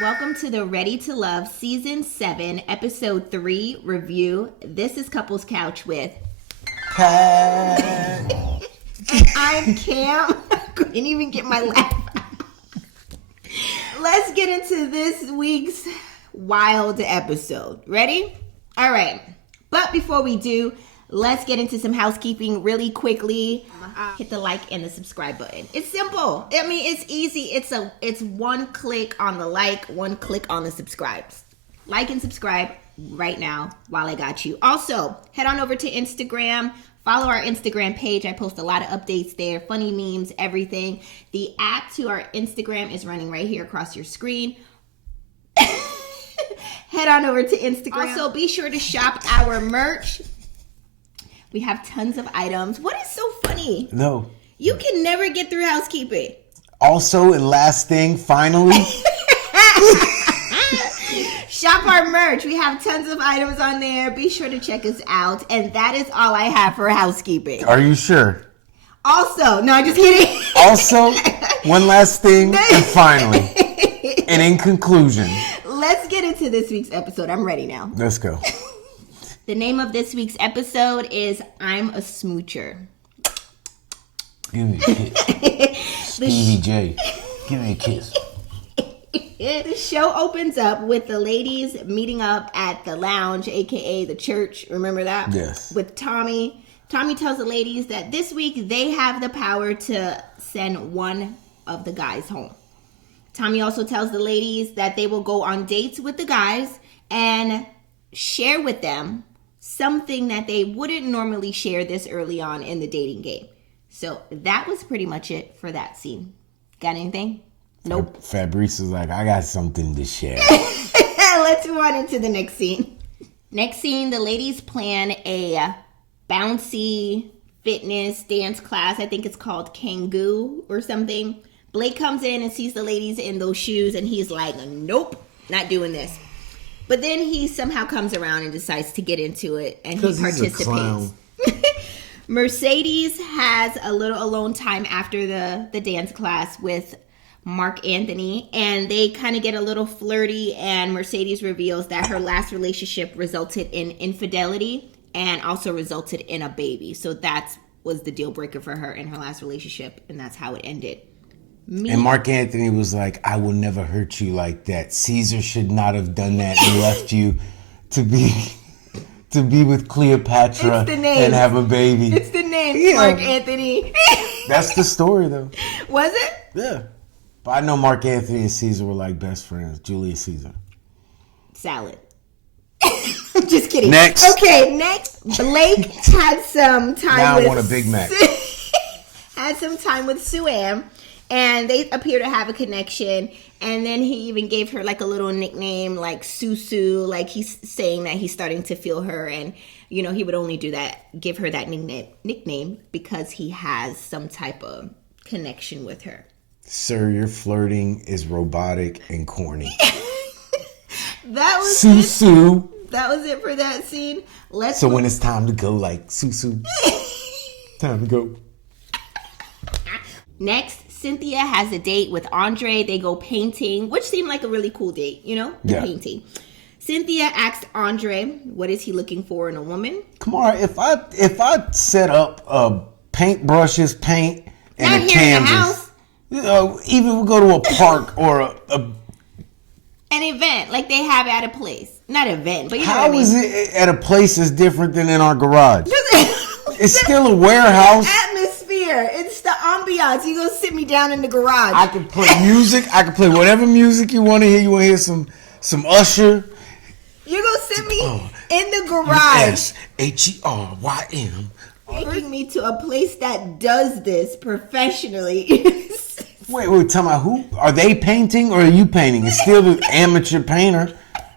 Welcome to the Ready to Love Season 7, Episode 3 review. This is Couples Couch with Cat. And I'm Cam. I couldn't even get my laugh out. Let's get into this week's wild episode. Ready? All right. But before we do, let's get into some housekeeping really quickly. Hit the like and the subscribe button. It's simple. I mean, it's easy. It's one click on the like, one click on the subscribes. Like and subscribe right now while I got you. Also, head on over to Instagram. Follow our Instagram page. I post a lot of updates there, funny memes, everything. The app to our Instagram is running right here across your screen. Head on over to Instagram. Also, be sure to shop our merch. We have tons of items. What is so funny? No. You can never get through housekeeping. Also, and last thing, finally. Shop our merch. We have tons of items on there. Be sure to check us out. And that is all I have for housekeeping. Are you sure? Also, no, I'm just kidding. Also, one last thing, and finally. And in conclusion. Let's get into this week's episode. I'm ready now. Let's go. The name of this week's episode is I'm a Smoocher. Give me a kiss. Stevie J. Give me a kiss. The show opens up with the ladies meeting up at the lounge, aka the church. Remember that? Yes. With Tommy. Tommy tells the ladies that this week they have the power to send one of the guys home. Tommy also tells the ladies that they will go on dates with the guys and share with them something that they wouldn't normally share this early on in the dating game. So that was pretty much it for that scene. Got anything? Nope. Fabrice is like, I got something to share. Let's move on into the next scene. Next scene, the ladies plan a bouncy fitness dance class. I think it's called Kangoo or something. Blake comes in and sees the ladies in those shoes and he's like, nope, not doing this. But then he somehow comes around and decides to get into it and he participates. Mercedes has a little alone time after the dance class with Mark Anthony, and they kind of get a little flirty, and Mercedes reveals that her last relationship resulted in infidelity and also resulted in a baby. So that was the deal breaker for her in her last relationship, and that's how it ended. And Mark Anthony was like, I will never hurt you like that. Caesar should not have done that and left you to be with Cleopatra and have a baby. It's the name, Mark Anthony. That's the story, though. Was it? Yeah. But I know Mark Anthony and Caesar were like best friends. Julius Caesar. Salad. Just kidding. Next. Okay, next. Blake had some time now with... I want a Big Mac. Had some time with Sue-Ann. And they appear to have a connection. And then he even gave her like a little nickname like Susu. Like he's saying that he's starting to feel her. And, you know, he would only do that, give her that nickname because he has some type of connection with her. Sir, your flirting is robotic and corny. That was Susu. That was it for that scene. So when it's time to go, like, Susu. Time to go. Next, Cynthia has a date with Andre. They go painting, which seemed like a really cool date, you know? Painting. Cynthia asks Andre, what is he looking for in a woman? Come on, if I set up paintbrushes, paint, and Not a here canvas, in the house. You know, even we go to a park or an event like they have at a place. Not event, but you know how what I mean. is it at a place is different than in our garage? It's still a warehouse. Atmosphere. It's the ambiance. You go sit me down in the garage. I can play music. I can play whatever music you want to hear. You want to hear some Usher? You go sit me in the garage. SHERYM. Taking me to a place that does this professionally. Wait, tell me, who are they painting or are you painting? It's still the amateur painter.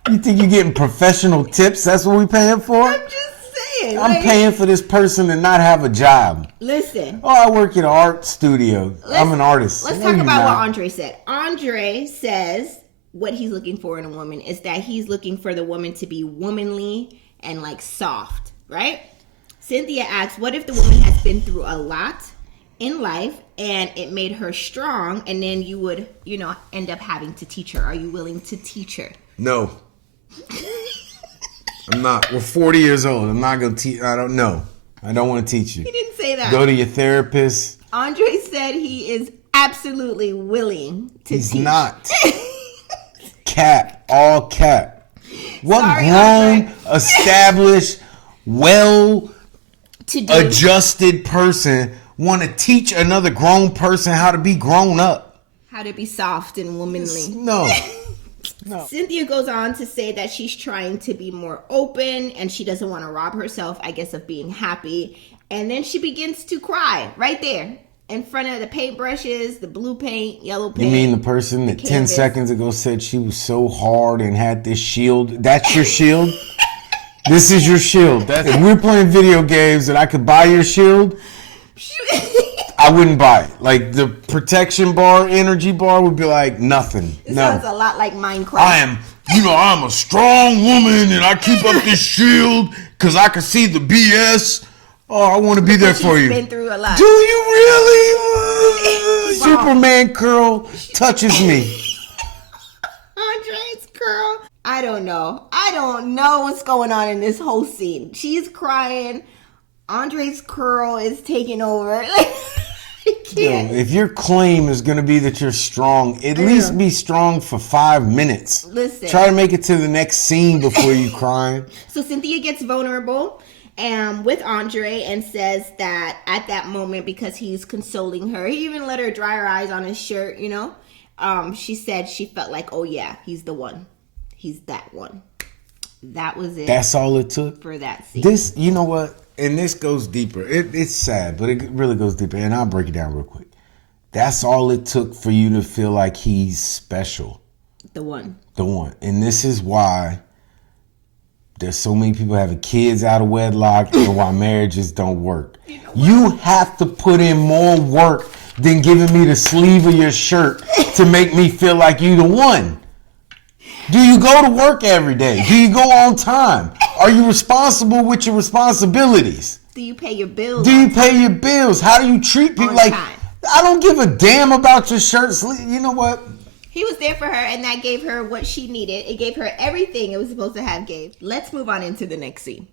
You think you're getting professional tips? That's what we paying for? I'm just saying. I'm paying for this person to not have a job. Listen. Oh, I work at an art studio. I'm an artist. Let's talk about what Andre said. Andre says what he's looking for in a woman is that he's looking for the woman to be womanly and like soft, right? Cynthia asks, what if the woman has been through a lot in life, and it made her strong, and then you would, end up having to teach her. Are you willing to teach her? No. I'm not. We're 40 years old. I'm not going to teach. I don't know. I don't want to teach you. He didn't say that. Go to your therapist. Andre said he is absolutely willing to teach. He's not. Cap. All cap. What Sorry, grown, Andre. established, well-adjusted person want to teach another grown person how to be grown up? How to be soft and womanly. No. No. Cynthia goes on to say that she's trying to be more open and she doesn't want to rob herself, I guess, of being happy. And then she begins to cry right there in front of the paintbrushes, the blue paint, yellow paint. You mean the person that 10 seconds ago said she was so hard and had this shield? That's your shield? This is your shield. If we're playing video games and I could buy your shield, I wouldn't buy it. Like the protection bar, energy bar would be like nothing. It sounds a lot like Minecraft. I'm a strong woman and I keep up this shield because I can see the BS. Oh, I want to be there for you. Been through a lot. Do you really? Superman curl touches me. Andre's curl. I don't know what's going on in this whole scene. She's crying. Andre's curl is taking over. If your claim is going to be that you're strong, at least be strong for 5 minutes. Listen. Try to make it to the next scene before you cry. So Cynthia gets vulnerable with Andre and says that at that moment, because he's consoling her, he even let her dry her eyes on his shirt, she said she felt like, oh yeah, he's the one. He's that one. That was it. That's all it took? For that scene. This, you know what? And this goes deeper. It's sad, but it really goes deeper. And I'll break it down real quick. That's all it took for you to feel like he's special. The one. And this is why there's so many people having kids out of wedlock and why marriages don't work. You have to put in more work than giving me the sleeve of your shirt to make me feel like you the one. Do you go to work every day? Do you go on time? Are you responsible with your responsibilities? Do you pay your bills? How do you treat people? Like, time. I don't give a damn about your shirt sleeve. You know what? He was there for her, and that gave her what she needed. It gave her everything it was supposed to have gave. Let's move on into the next scene.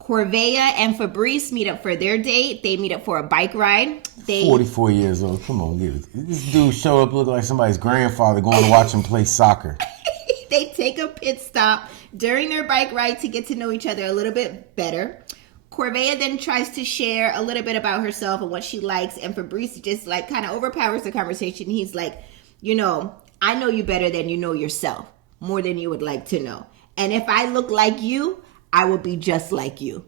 Corvea and Fabrice meet up for their date. They meet up for a bike ride. 44 years old. Come on, give it. This dude showed up looking like somebody's grandfather going to watch him play soccer. They take a pit stop during their bike ride to get to know each other a little bit better. Corvea then tries to share a little bit about herself and what she likes, and Fabrice just like kind of overpowers the conversation. He's like, I know you better than you know yourself, more than you would like to know. And if I look like you, I will be just like you.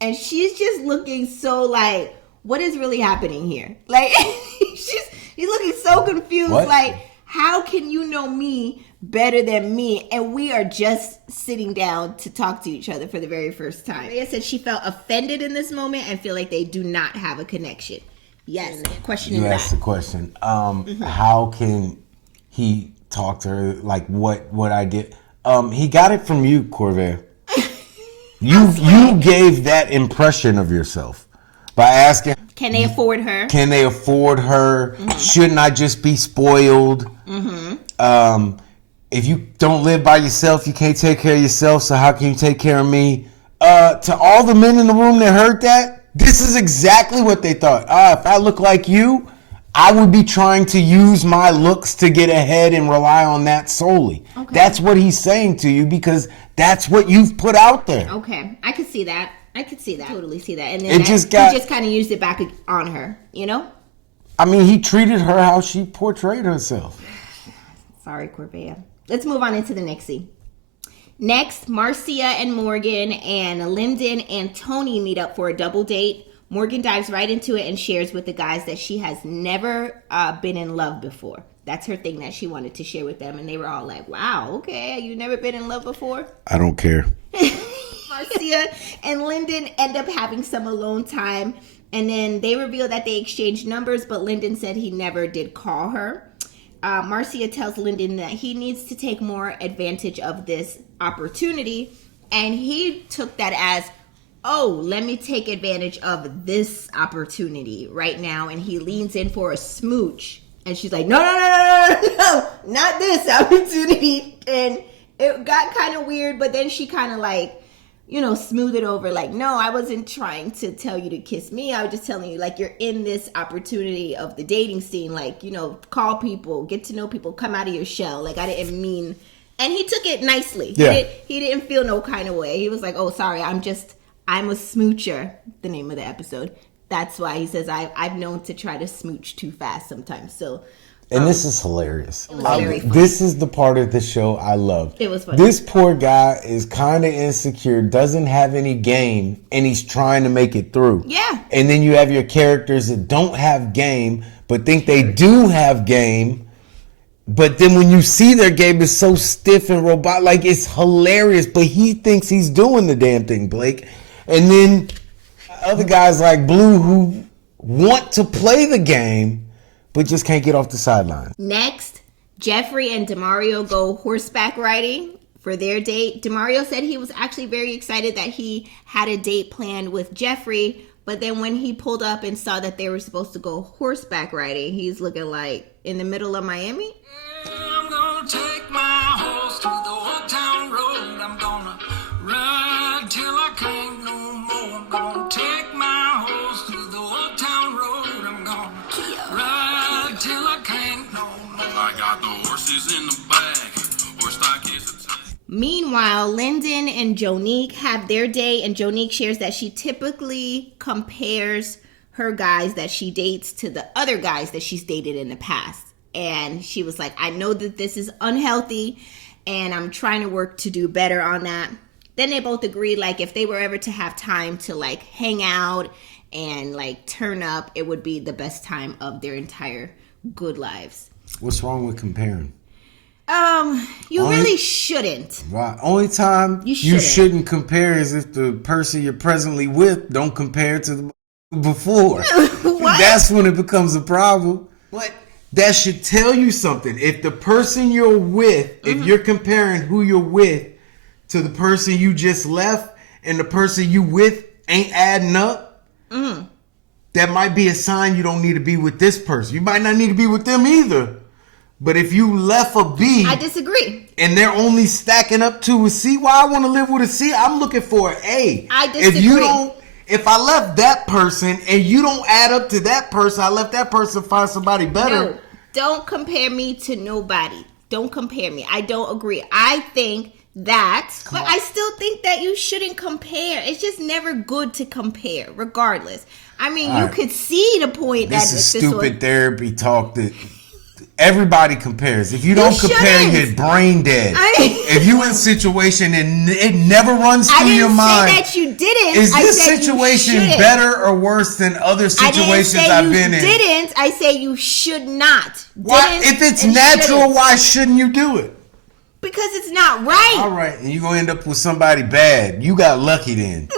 And she's just looking so like, what is really happening here? Like, she's looking so confused. What? Like, how can you know me better than me? And we are just sitting down to talk to each other for the very first time. Rhea said she felt offended in this moment and feel like they do not have a connection. Yes, questioning You that. asked the question. How can he talk to her? Like what I did? He got it from you, Corvea. You gave that impression of yourself by asking, can they afford her? Mm-hmm. Shouldn't I just be spoiled? Mm-hmm. If you don't live by yourself, you can't take care of yourself, so how can you take care of me? To all the men in the room that heard that, this is exactly what they thought. If I look like you, I would be trying to use my looks to get ahead and rely on that solely. Okay. That's what he's saying to you because that's what you've put out there. Okay, I could see that. Totally see that. And then he just kind of used it back on her, I mean, he treated her how she portrayed herself. Sorry, Corvea. Let's move on into the next scene. Next, Marcia and Morgan and Lyndon and Tony meet up for a double date. Morgan dives right into it and shares with the guys that she has never been in love before. That's her thing that she wanted to share with them. And they were all like, wow, okay, you never been in love before? I don't care. Marcia and Lyndon end up having some alone time. And then they reveal that they exchanged numbers, but Lyndon said he never did call her. Marcia tells Lyndon that he needs to take more advantage of this opportunity. And he took that as, oh, let me take advantage of this opportunity right now. And he leans in for a smooch. And she's like, no, not this opportunity. And it got kind of weird, but then she kind of like, smooth it over. Like, no, I wasn't trying to tell you to kiss me. I was just telling you, like, you're in this opportunity of the dating scene. Like, call people, get to know people, come out of your shell. Like, I didn't mean, and he took it nicely. Yeah. He didn't feel no kind of way. He was like, oh, sorry, I'm a smoocher, the name of the episode. That's why he says I've known to try to smooch too fast sometimes. So, and this is hilarious. It was very funny. This is the part of the show I love. It was funny. This poor guy is kind of insecure, doesn't have any game, and he's trying to make it through. Yeah. And then you have your characters that don't have game, but think they do have game. But then when you see their game, it's so stiff and robot, like it's hilarious. But he thinks he's doing the damn thing, Blake. And then other guys like Blue who want to play the game, but just can't get off the sideline. Next, Jeffrey and Demario go horseback riding for their date. Demario said he was actually very excited that he had a date planned with Jeffrey, but then when he pulled up and saw that they were supposed to go horseback riding, he's looking like in the middle of Miami. I'm gonna take my horse to the old town road. I'm gonna ride till I can't no more. I'm gonna take my horse to the old town road. I'm gonna ride till I can't no more. I got the horses in the back. Horse stock is a Meanwhile, Lyndon and Jonique have their day, and Jonique shares that she typically compares her guys that she dates to the other guys that she's dated in the past. And she was like, I know that this is unhealthy, and I'm trying to work to do better on that. Then they both agreed, like, if they were ever to have time to, like, hang out and, like, turn up, it would be the best time of their entire good lives. What's wrong with comparing? You really shouldn't. Right. Only time you shouldn't compare is if the person you're presently with don't compare to the before. What? That's when it becomes a problem. What? That should tell you something. If the person you're with, if you're comparing who you're with to the person you just left and the person you with ain't adding up, that might be a sign you don't need to be with this person. You might not need to be with them either. But if you left a B, I disagree. And they're only stacking up to a C, why I want to live with a C? I'm looking for an A. I disagree. If I left that person and you don't add up to that person, I left that person to find somebody better. No, don't compare me to nobody. Don't compare me. I don't agree. I think that, but I still think that you shouldn't compare. It's just never good to compare, regardless. I mean, you could see the point that this is stupid therapy talk that everybody compares. If you don't compare, you're brain dead. If you in a situation and it never runs through your mind, I didn't say that you didn't. Is this situation better or worse than other situations I've been in? I say you should not. Why? If it's natural, why shouldn't you do it? Because it's not right. All right, and you're going to end up with somebody bad. You got lucky then.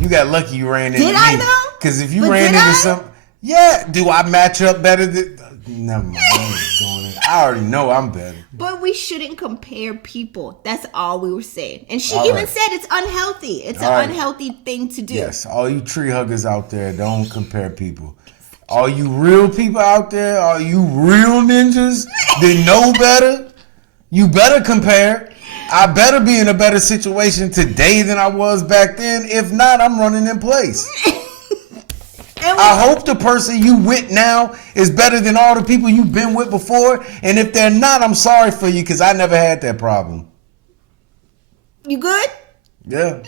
You got lucky you ran into me. Did I though? Because if you ran into some... Yeah, do I match up better than... Never mind, I ain't doing it. I already know I'm better. But we shouldn't compare people. That's all we were saying. And she even said it's unhealthy. It's an unhealthy thing to do. Yes, all you tree huggers out there, don't compare people. All you real people out there, all you real ninjas that know better, you better compare. I better be in a better situation today than I was back then. If not, I'm running in place. I hope the person you with now is better than all the people you've been with before. And if they're not, I'm sorry for you because I never had that problem. You good? Yeah.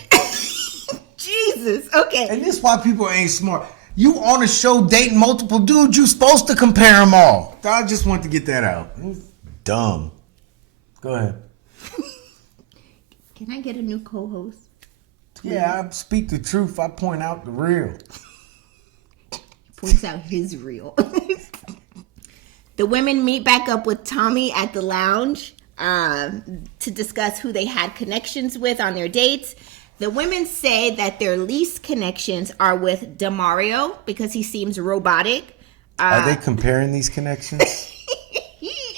Jesus. Okay. And this is why people ain't smart. You on a show dating multiple dudes, you supposed to compare them all. I just want to get that out. It's dumb. Go ahead. Can I get a new co-host? Yeah, I speak the truth. I point out the real. Points out his reel. The women meet back up with Tommy at the lounge to discuss who they had connections with on their dates. The women say that their least connections are with Demario because he seems robotic. Are they comparing these connections?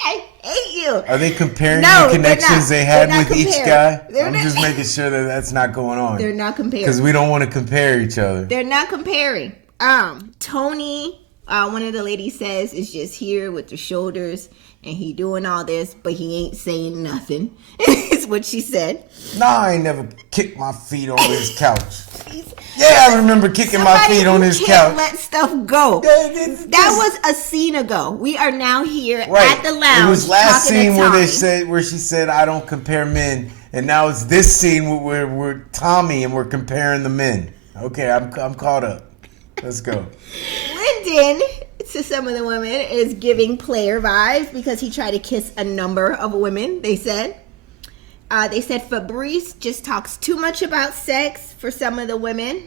I hate you. Are they comparing the connections they had with each guy? I'm just making sure that that's not going on. They're not comparing. Because we don't want to compare each other. They're not comparing. Tony, one of the ladies says, is just here with the shoulders, and he doing all this, but he ain't saying nothing. Is what she said. Nah, I ain't never kicked my feet on his couch. Yeah, I remember kicking my feet on his couch. Let stuff go. That was a scene ago. We are now here at the lounge. It was last scene where she said, "I don't compare men," and now it's this scene where we're Tommy and we're comparing the men. Okay, I'm caught up. Let's go. Lyndon, to some of the women, is giving player vibes because he tried to kiss a number of women. They said Fabrice just talks too much about sex for some of the women.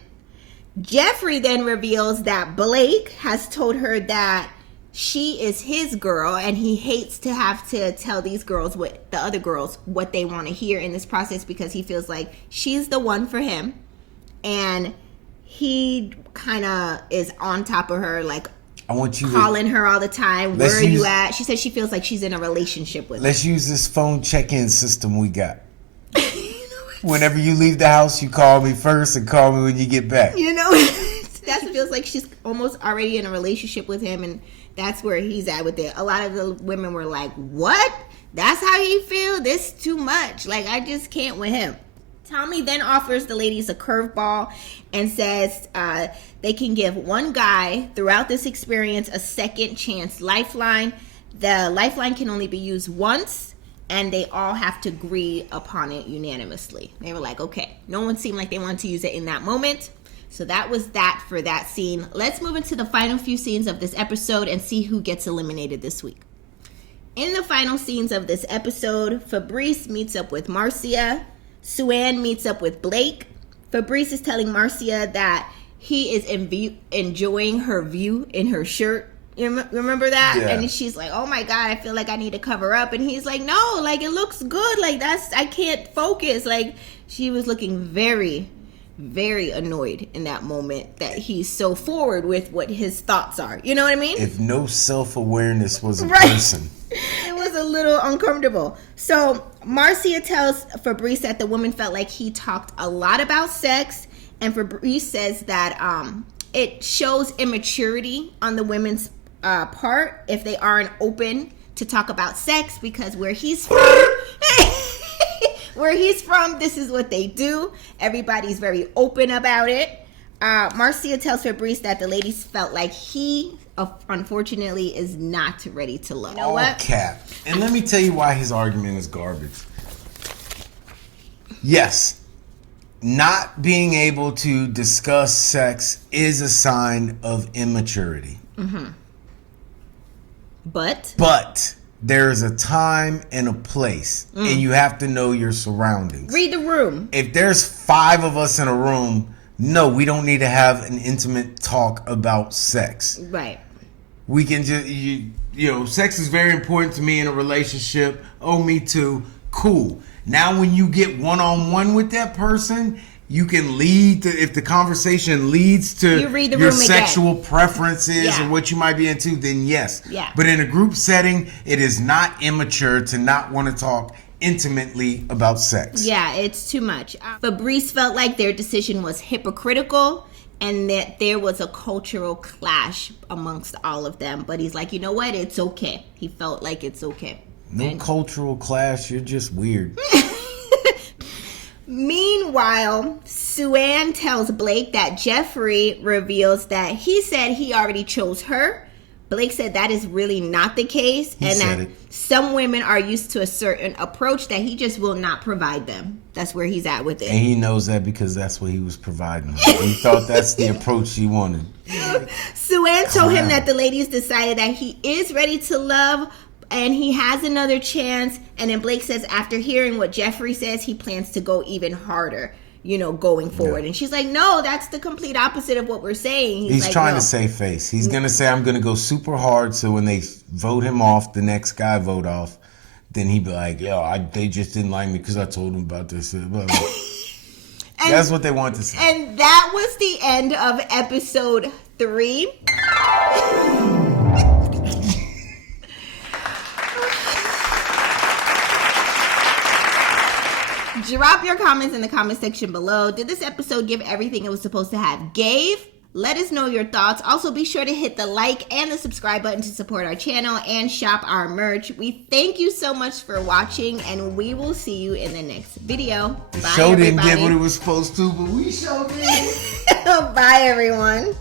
Jeffrey then reveals that Blake has told her that she is his girl, and he hates to have to tell these girls, the other girls, what they want to hear in this process, because he feels like she's the one for him, and he kind of is on top of her, like, I want you calling her all the time. Where are you at? She says she feels like she's in a relationship with him. Let's use this phone check-in system we got. Whenever you leave the house, you call me first and call me when you get back. You know, that feels like she's almost already in a relationship with him, and that's where he's at with it. A lot of the women were like, what? That's how you feel? This is too much. Like, I just can't with him. Tommy then offers the ladies a curveball and says they can give one guy throughout this experience a second chance lifeline. The lifeline can only be used once, and they all have to agree upon it unanimously. They were like, okay. No one seemed like they wanted to use it in that moment. So that was that for that scene. Let's move into the final few scenes of this episode and see who gets eliminated this week. In the final scenes of this episode, Fabrice meets up with Marcia. Sue-Ann meets up with Blake. Fabrice is telling Marcia that he is enjoying her view in her shirt. You remember that? Yeah. And she's like, oh my God, I feel like I need to cover up. And he's like, no, like, it looks good. Like, I can't focus. Like, she was looking very, very annoyed in that moment that he's so forward with what his thoughts are. You know what I mean? If no self-awareness was a person. It was a little uncomfortable. So Marcia tells Fabrice that the woman felt like he talked a lot about sex. And Fabrice says that it shows immaturity on the women's part if they aren't open to talk about sex, because where he's from this is what they do. Everybody's very open about it. Marcia tells Fabrice that the ladies felt like he unfortunately is not ready to love. You know what? Cap. And let me tell you why his argument is garbage. Yes, not being able to discuss sex is a sign of immaturity. Mm-hmm. But there's a time and a place, and you have to know your surroundings. Read the room. If there's 5 of us in a room, no, we don't need to have an intimate talk about sex. Right. We can just, you know, sex is very important to me in a relationship. Oh, me too. Cool. Now, when you get one-on-one with that person, you can lead to, if the conversation leads to your sexual preferences or what you might be into, then yes. Yeah. But in a group setting, it is not immature to not want to talk intimately about sex. Yeah, it's too much. Fabrice felt like their decision was hypocritical and that there was a cultural clash amongst all of them. But he's like, you know what? It's okay. He felt like it's okay. No cultural clash. You're just weird. Meanwhile, Sue-Ann tells Blake that Jeffrey reveals that he said he already chose her. Blake said that is really not the case, and that some women are used to a certain approach that he just will not provide them. That's where he's at with it. And he knows that because that's what he was providing. He thought that's the approach he wanted. Sue-Ann told him that the ladies decided that he is ready to love, and he has another chance. And then Blake says after hearing what Jeffrey says, he plans to go even harder, you know, going forward. Yeah. And she's like, no, that's the complete opposite of what we're saying. He's like, trying to save face. He's going to say, I'm going to go super hard. So when they vote him off, the next guy vote off, then he'd be like, yo, they just didn't like me because I told them about this. That's what they want to say. And that was the end of episode 3. Drop your comments in the comment section below. Did this episode give everything it was supposed to have? Let us know your thoughts. Also, be sure to hit the like and the subscribe button to support our channel and shop our merch. We thank you so much for watching, and we will see you in the next video. Bye, The show didn't everybody. get what it was supposed to, but we showed it. Bye, everyone.